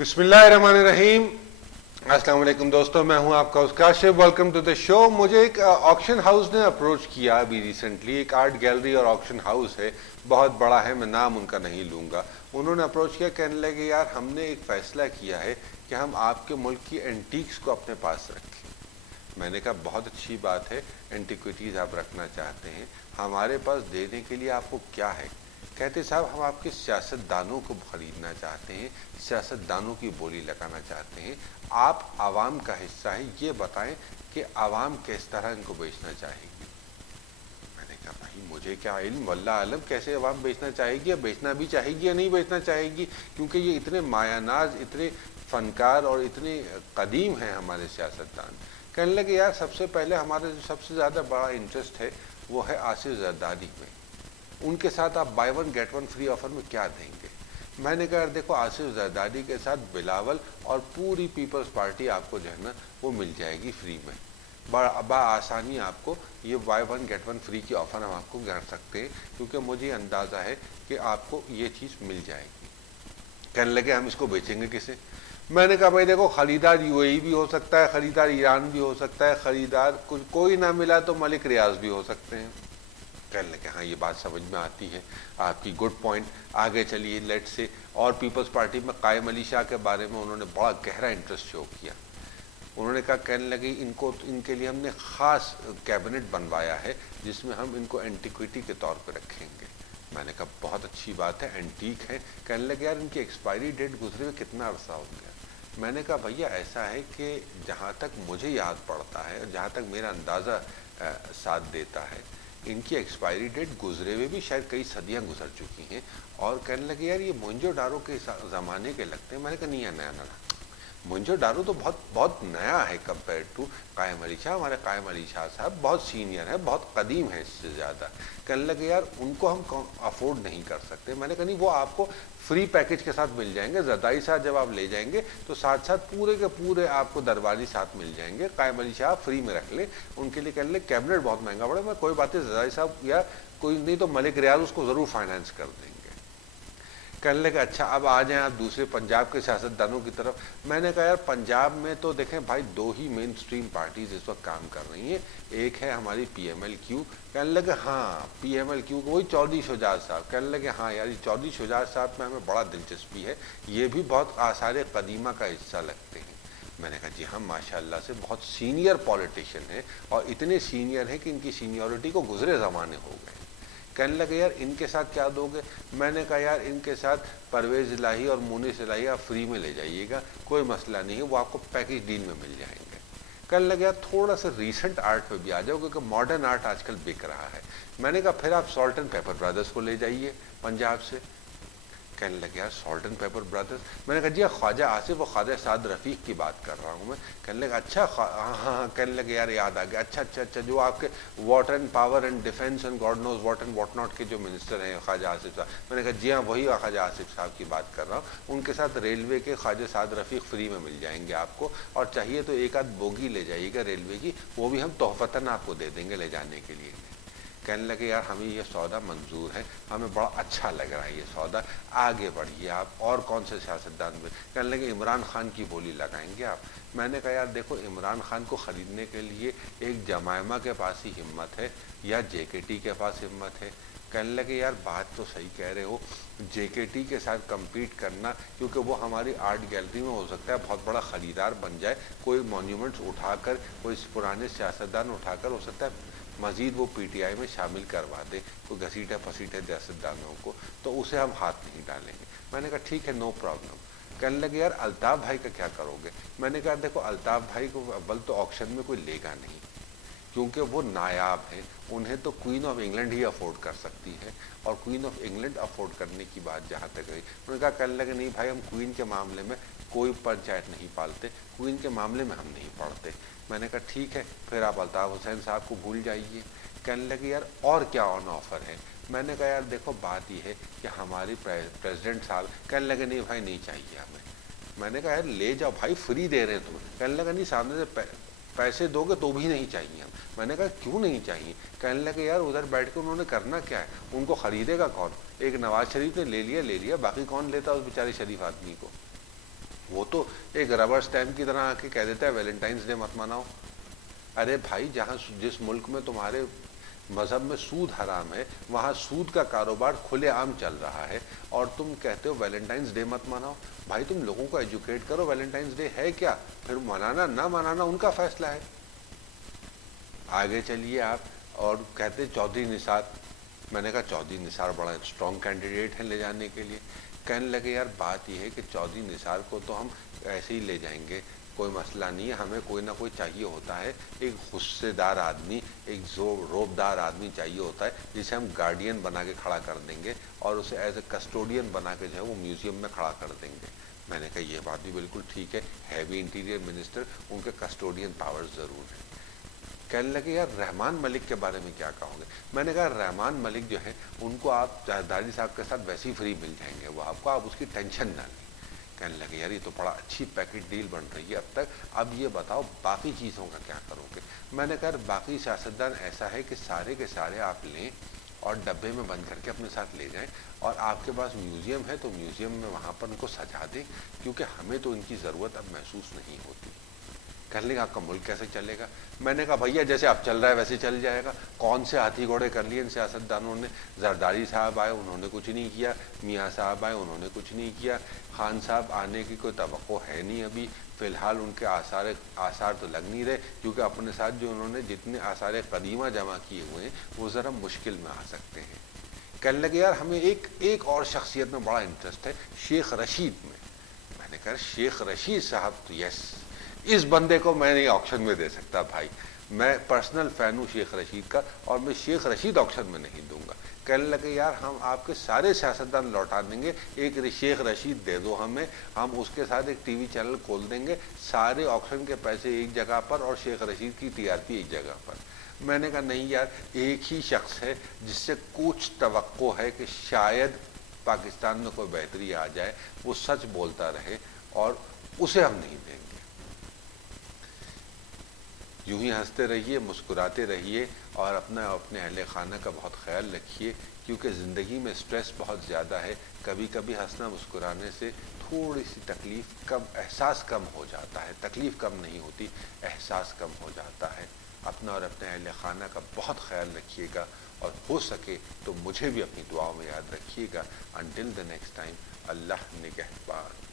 बिस्मिल्लाहिर्रहमानिर्रहीम। अस्सलाम वालेकुम दोस्तों, मैं हूं आपका Kashif. Welcome to the show. मुझे एक ऑक्शन हाउस ने अप्रोच किया अभी रिसेंटली। एक आर्ट गैलरी और ऑक्शन हाउस है, बहुत बड़ा है, मैं नाम उनका नहीं लूँगा। उन्होंने अप्रोच किया, कहने लगे यार हमने एक फ़ैसला किया है कि हम आपके मुल्क की एंटीक्स को अपने पास रखें। मैंने कहा बहुत अच्छी बात है, एंटिक्विटीज़ आप रखना चाहते हैं, हमारे पास देने के लिए आपको क्या है? कहते साहब हम आपके सियासतदानों को खरीदना चाहते हैं, सियासतदानों की बोली लगाना चाहते हैं। आप आवाम का हिस्सा है, ये बताएं कि आवाम किस तरह इनको बेचना चाहेगी। मैंने कहा भाई मुझे क्या इल्म, वल्लाह आलम कैसे आवाम बेचना चाहेगी, या बेचना भी चाहेगी या नहीं बेचना चाहेगी, क्योंकि ये इतने मायानाज, इतने फनकार और इतने कदीम हैं हमारे सियासतदान। कहने लगे यार सबसे पहले हमारा जो सबसे ज़्यादा बड़ा इंटरेस्ट है वो है आसिफ जरदारी में। उनके साथ आप by one get one free offer में क्या देंगे? मैंने कहा देखो आसिफ जरदारी के साथ बिलावल और पूरी पीपल्स पार्टी आपको जो है ना वो मिल जाएगी फ्री में। बड़ा आसानी आपको ये by one get one free की ऑफ़र हम आपको कर सकते हैं, क्योंकि मुझे अंदाज़ा है कि आपको ये चीज़ मिल जाएगी। कहने लगे हम इसको बेचेंगे किसे? मैंने कहा भाई देखो ख़रीदार यूएई भी हो सकता है, ख़रीदार ईरान भी हो सकता है, ख़रीदार कुछ कोई ना मिला तो मलिक रियाज भी हो सकते हैं। कहने लगे हाँ ये बात समझ में आती है आपकी, गुड पॉइंट। आगे चलिए लेट से। और पीपल्स पार्टी में कायम अली शाह के बारे में उन्होंने बड़ा गहरा इंटरेस्ट शो किया। उन्होंने कहा, कहने लगे इनको इनके लिए हमने ख़ास कैबिनेट बनवाया है जिसमें हम इनको एंटिक्विटी के तौर पर रखेंगे। मैंने कहा बहुत अच्छी बात है, एंटीक है। कहने लगे यार इनकी एक्सपायरी डेट गुजरे हुए कितना अर्सा हो गया? मैंने कहा भैया ऐसा है कि जहाँ तक मुझे याद पड़ता है और जहाँ तक मेरा अंदाज़ा साथ देता है, इनकी एक्सपायरी डेट गुजरे हुए भी शायद कई सदियां गुजर चुकी हैं। और कहने लगे यार ये मोहनजोदारो के ज़माने के लगते हैं। मैंने कहा नहीं है, नया नया मोहनजोदारो तो बहुत बहुत नया है कंपेयर टू कायम अली शाह। हमारे कायम अली शाह साहब बहुत सीनियर है, बहुत कदीम है इससे ज़्यादा। कहने लगे यार उनको हम अफोर्ड नहीं कर सकते। मैंने कहा नहीं, वो आपको फ्री पैकेज के साथ मिल जाएंगे। जरदारी साहब जब आप ले जाएंगे तो साथ साथ पूरे के पूरे आपको दरबारी साथ मिल जाएंगे। कायम अली शाह फ्री में रख ले, उनके लिए कहने लगे कैबिनेट बहुत महंगा पड़े। मैं कोई बात नहीं, जरदारी साहब या कोई नहीं तो मलिक रियाज उसको ज़रूर फाइनेंस कर देंगे। कहने लगे अच्छा अब आ जाएं आप दूसरे पंजाब के सियासतदानों की तरफ। मैंने कहा यार पंजाब में तो देखें भाई दो ही मेन स्ट्रीम पार्टीज इस वक्त काम कर रही हैं। एक है हमारी PMLQ। कहने लगे हाँ PMLQ वही चौधरी शुजात साहब। कहने लगे हाँ यार ये चौधरी शुजात साहब में हमें बड़ा दिलचस्पी है, ये भी बहुत आसार कदीमा का हिस्सा लगते हैं। मैंने कहा जी हाँ माशाल्लाह से बहुत सीनियर पॉलिटिशियन है, और इतने सीनियर हैं कि इनकी सीनियरिटी को गुजरे ज़माने हो गए। कहने लगे यार इनके साथ क्या दोगे? मैंने कहा यार इनके साथ परवेज़ इलाही और मुनीस इलाही आप फ्री में ले जाइएगा, कोई मसला नहीं है, वो आपको पैकेज डील में मिल जाएंगे। कहने लगे यार थोड़ा सा रीसेंट आर्ट पे भी आ जाओ, क्योंकि मॉडर्न आर्ट आजकल बिक रहा है। मैंने कहा फिर आप सॉल्ट एंड पेपर ब्रदर्स को ले जाइए पंजाब से। कहने लगे यार सॉल्ट एंड पेपर ब्रदर्स? मैंने कहा जी ख्वाजा आसिफ और ख्वाजा साद रफ़ीक की बात कर रहा हूँ मैं। कहने लगे अच्छा हाँ हाँ। कहने लगे यार याद आ गया, अच्छा अच्छा अच्छा, जो आपके water and power and defence and god knows what and what not के जो मिनिस्टर हैं ख्वाजा आसिफ साहब। मैंने कहा जी हाँ वही ख्वाजा आसिफ साहब की बात कर रहा हूँ। उनके साथ रेलवे के ख्वाजा साद रफ़ीक फ्री में मिल जाएंगे आपको, और चाहिए तो एक आध बोगी ले जाइएगा रेलवे की, वो भी हम तोहफ़तन आपको दे देंगे ले जाने के लिए। कहने लगे यार हमें ये सौदा मंजूर है, हमें बड़ा अच्छा लग रहा है ये सौदा, आगे बढ़िए आप। और कौन से सियासतदान में? कहने लगे इमरान खान की बोली लगाएंगे आप। मैंने कहा यार देखो इमरान खान को ख़रीदने के लिए एक जमायमा के पास ही हिम्मत है या JKT के पास हिम्मत है? कहने लगे यार बात तो सही कह रहे हो, JKT के साथ कम्पीट करना, क्योंकि वो हमारी आर्ट गैलरी में हो सकता है बहुत बड़ा ख़रीदार बन जाए, कोई मॉन्यूमेंट्स उठाकर, कोई पुराने सियासतदान उठाकर हो सकता है मज़ीद वो PTI में शामिल करवा दे, कोई घसीटे फसीटे सियासतदानों को, तो उसे हम हाथ नहीं डालेंगे। मैंने कहा ठीक है नो प्रॉब्लम। कहने लगे यार अल्ताफ़ भाई का क्या करोगे? मैंने कहा देखो अल्ताफ़ भाई को अव्वल तो ऑक्शन में कोई लेगा नहीं, क्योंकि वो नायाब हैं, उन्हें तो queen of England he afford कर सकती है, और क्वीन ऑफ इंग्लैंड अफोर्ड करने की बात जहाँ तक रही, उन्होंने कहा कहने लगे नहीं भाई हम क्वीन के मामले में कोई पंचायत नहीं पालते, क्वीन के मामले में हम नहीं पढ़ते। मैंने कहा ठीक है फिर आप अल्ताफ़ हुसैन साहब को भूल जाइए। कहने लगे यार और क्या ऑन ऑफ़र है? मैंने कहा यार देखो बात यह है कि हमारी प्रेसिडेंट साहब। कहने लगे नहीं भाई नहीं चाहिए हमें। मैंने कहा यार ले जाओ भाई फ्री दे रहे हैं तुम्हें। कहने लगा नहीं सामने से पैसे दोगे तो भी नहीं चाहिए हम। मैंने कहा क्यों नहीं चाहिए? कहने लगे यार उधर बैठ के उन्होंने करना क्या है, उनको ख़रीदेगा कौन? एक नवाज शरीफ ने ले लिया, बाकी कौन लेता उस बेचारे शरीफ आदमी को? वो तो एक रबर स्टैम्प की तरह आके कह देता है वैलेंटाइंस डे मत मनाओ। अरे भाई, जहां जिस मुल्क में तुम्हारे मजहब में सूद हराम है, वहां सूद का कारोबार खुलेआम चल रहा है और तुम कहते हो वैलेंटाइंस डे मत मनाओ। भाई तुम लोगों को एजुकेट करो, वैलेंटाइंस डे है क्या, फिर मनाना ना मनाना उनका फैसला है। आगे चलिए आप, और कहते चौधरी निसार। मैंने कहा चौधरी निसार बड़ा स्ट्रॉन्ग कैंडिडेट है ले जाने के लिए। कहने लगे यार बात यह है कि चौधरी निसार को तो हम ऐसे ही ले जाएंगे, कोई मसला नहीं है, हमें कोई ना कोई चाहिए होता है, एक गुस्सेदार आदमी, एक रोबदार आदमी चाहिए होता है जिसे हम गार्डियन बना के खड़ा कर देंगे और उसे एज ए कस्टोडियन बना के जो है वो म्यूजियम में खड़ा कर देंगे। मैंने कहा ये बात भी बिल्कुल ठीक है भी इंटीरियर मिनिस्टर, उनके कस्टोडियन पावर्स ज़रूर है। कहने लगे यार रहमान मलिक के बारे में क्या कहोगे। मैंने कहा रहमान मलिक जो है उनको आप जरदारी साहब के साथ वैसे ही फ्री मिल जाएंगे, वो आपको, आप उसकी टेंशन ना लें। कहने लगे यार ये तो बड़ा अच्छी पैकेट डील बन रही है अब तक, अब ये बताओ बाकी चीज़ों का क्या करोगे। मैंने कहा बाकी सियासतदान ऐसा है कि सारे के सारे आप लें और डब्बे में बंद करके अपने साथ ले जाएं, और आपके पास म्यूज़ियम है तो म्यूज़ियम में वहाँ पर उनको सजा दें, क्योंकि हमें तो इनकी ज़रूरत अब महसूस नहीं होती। कहने लगे आपका मुल्क कैसे चलेगा। मैंने कहा भैया जैसे अब चल रहा है वैसे चल जाएगा। कौन से हाथी घोड़े कर लिए इन सियासतदानों ने। जरदारी साहब आए उन्होंने कुछ नहीं किया, मियाँ साहब आए उन्होंने कुछ नहीं किया, खान साहब आने की कोई तवक्को है नहीं अभी, फ़िलहाल उनके आसार तो लग नहीं रहे, क्योंकि अपने साथ जो उन्होंने जितने आसार कदीमा जमा किए हुए हैं वो ज़रा मुश्किल में आ सकते हैं। कहने लगे यार हमें एक और शख्सियत में बड़ा इंटरेस्ट है, शेख रशीद में। मैंने कहा शेख रशीद साहब तो यस, इस बंदे को मैं नहीं ऑक्शन में दे सकता भाई, मैं पर्सनल फ़ैन हूँ शेख रशीद का और मैं शेख रशीद ऑक्शन में नहीं दूंगा। कहने लगे यार हम आपके सारे सियासतदान लौटा देंगे, एक शेख रशीद दे दो हमें, हम उसके साथ एक टीवी चैनल खोल देंगे, सारे ऑक्शन के पैसे एक जगह पर और शेख रशीद की टीआरपी एक जगह पर। मैंने कहा नहीं यार, एक ही शख्स है जिससे कुछ तवक्को है कि शायद पाकिस्तान में कोई बेहतरी आ जाए, वो सच बोलता रहे, और उसे हम नहीं देंगे। यूं ही हंसते रहिए, मुस्कुराते रहिए और अपने अहले खाना का बहुत ख्याल रखिए, क्योंकि ज़िंदगी में स्ट्रेस बहुत ज़्यादा है। कभी कभी हंसना मुस्कुराने से थोड़ी सी तकलीफ़ कम, एहसास कम हो जाता है, तकलीफ़ कम नहीं होती, एहसास कम हो जाता है। अपना और अपने अहले खाना का बहुत ख्याल रखिएगा और हो सके तो मुझे भी अपनी दुआओं में याद रखिएगा। अंटिल द नेक्स्ट टाइम, अल्लाह निगहबान।